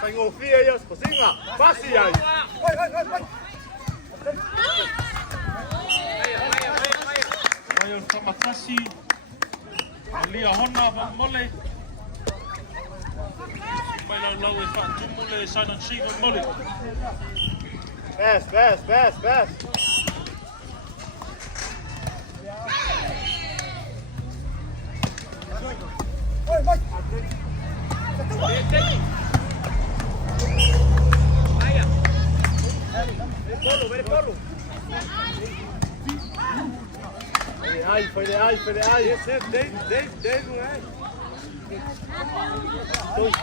Vai ngofia aí, cozinha. Passe aí. Vai o tamatasi. Ali a hona va mole. Vai lau e fa tu mole sa na chino mole. Pass. Polo. Foi de ai. Esse é Dave, não é? Dois.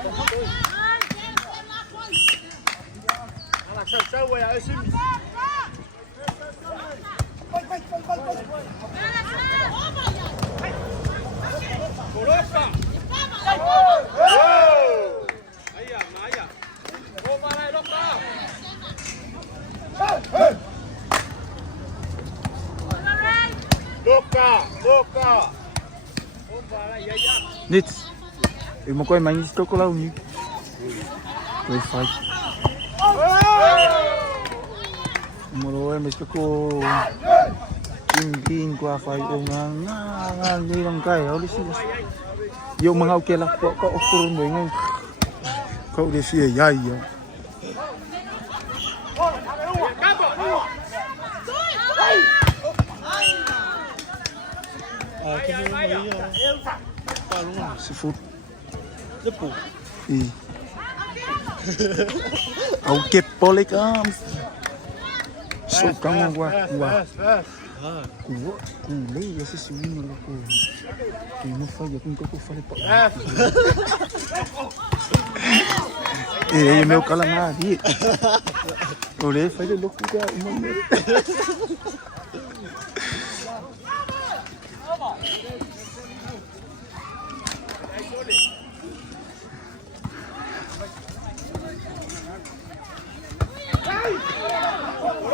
Olha lá, ué, esse me. Coloca! Aí. Vou parar aí, Loca! Nits. Eu não conheço mais estou com lá o Nick. Vai fight. Moro mas ko ko fight nga lang kay oli sila. Yung mga ukela ko okurun mo ng ko de siya yayo. Seafood. Depo. Au kep polik so kang gua. Kulay kasi suwi na ko. Kimo fa yakun ko fale pa. Meu calamari. Olhei foi de louco ga uma.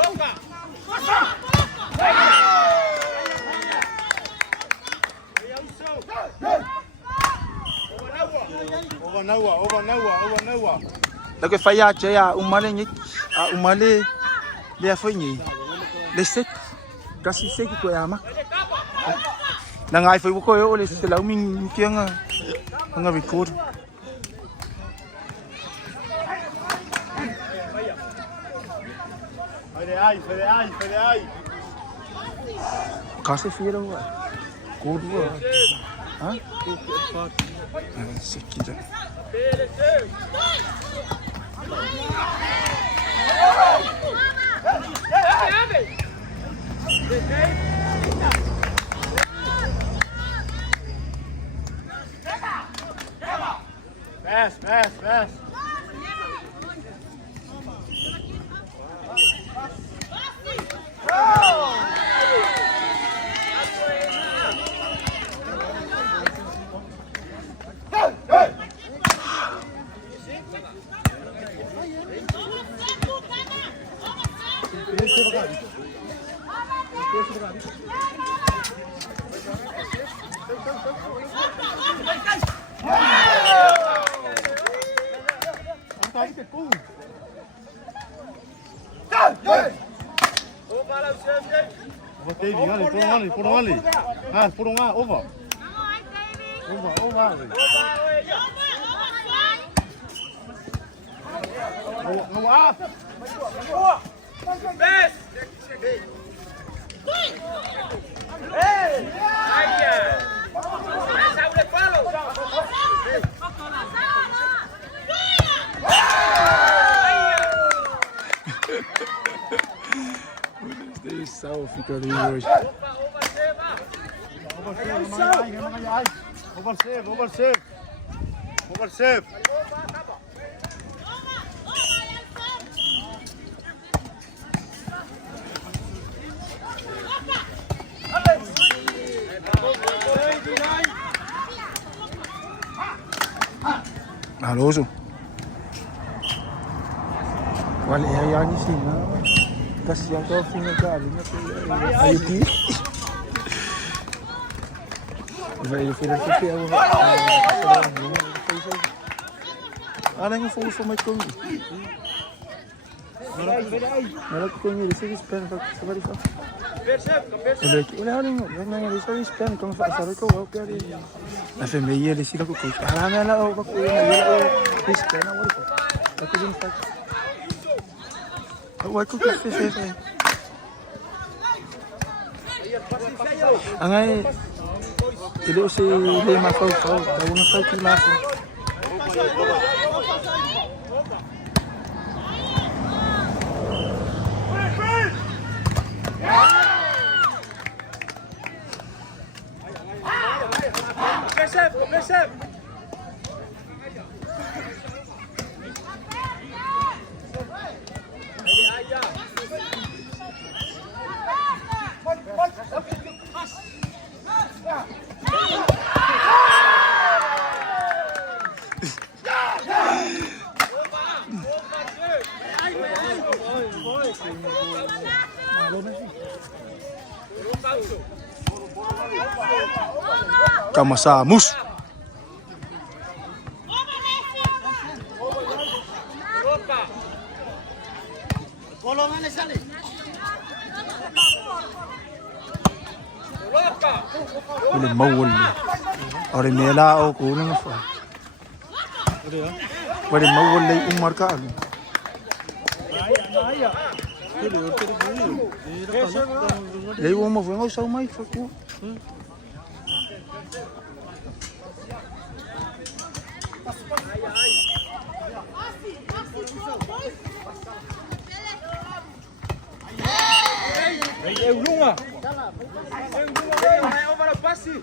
Over. Lagu faya ya umale ni umale dia foi ni. Leset kasi se ki ko ama. Nangai foi ko yo le se la min kiang nga record. Foi de ai. Kasi fira wa. Kurwa. Ha? Sekira. Pass. Put on ali. Over. No up. Best. Hey. Sal fica ali hoje. Oversave. Alonso. Wala yan sih, kasi yang kau punya kali ni ayo ti. Vai ele fez aqui Ala nga fogo mai kong. Mala ko ni receive span ka sabari fa. Ele que olha ali, não receive span como fa sabe ko o que ali. Na fe meia ele sila ko ko. Ala na la o ko ele span o ko. Ako din fa. O ko ko fe. Angai ele se le ma fa da una fa que ma fa. Comece. Kamasamus. Ule mawul. Ore mela o kulang fa. Ore mawul lay umar ka. Lay wo mo vengo sa mai fa ko. Eu lunga. Vai over a passe.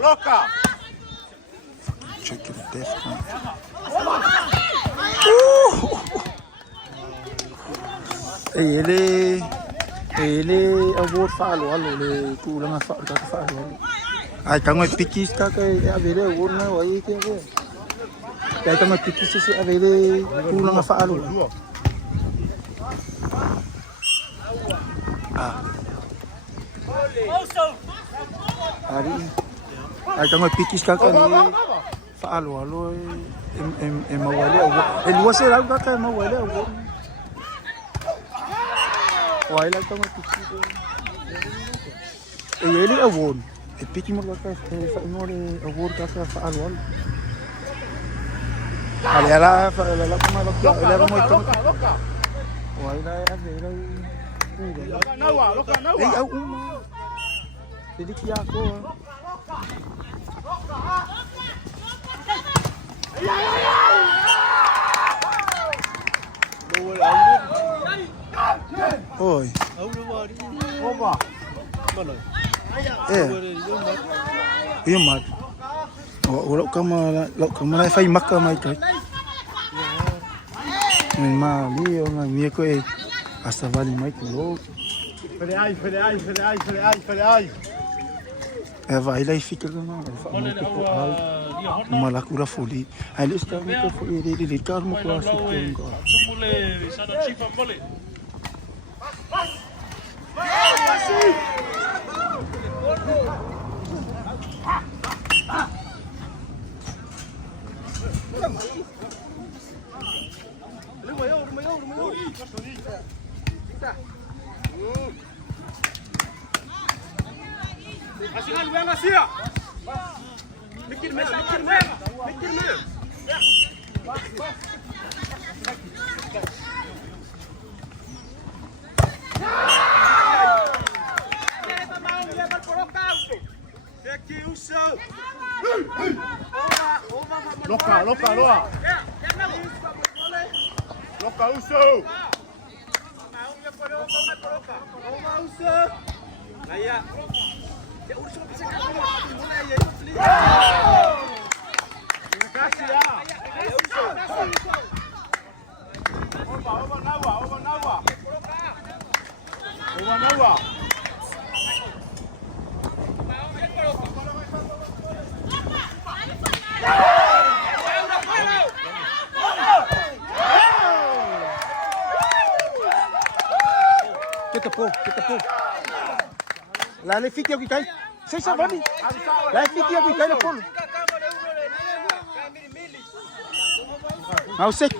Loca. Check it death. Ele award falo le kulang fa ka falo. Ay tango pikis ka kay avele award na wai ke ko. Kay tango pikis si avele kulang falo. Ari. Ay tango pikis ka kay falo mawali award. El wase ra ka kay mawali award. Why like tango pikis ko. Ele award. E piki mo ka fa inore award ka fa alwal. Ali ala la kuma la mo ito. Why la avela. Loka nawa. Ei au uma. Sediki ako. Oi. Opa. Iya mat. Lo kama na fai makka mai kai. Ma li o na mi ko e asa vale mai ko. Freai. Vai lá e fica lá. Uma lacura foli. Aí está muito foli de carmo clássico. Sumule sana chifa mole. Asingan luang asia. Mikir men. Loca, uso. Kita po. Lá ele fica aqui cai. Sei só vai. Lá fica aqui cai na polo. Mau sek.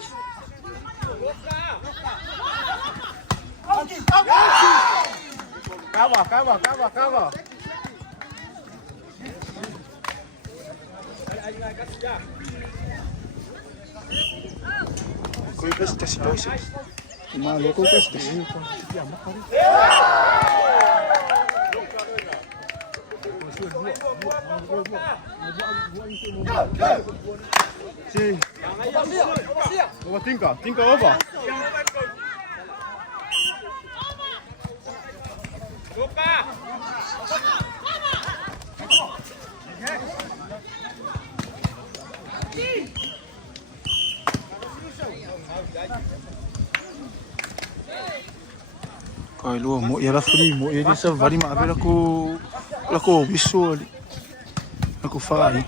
Calma. Koi basta si Lois. Maluco basta. Sim. Tinka over. Kai lu mo ia la free mo ia sa vari ma avela ko la ko visual. Aku fai.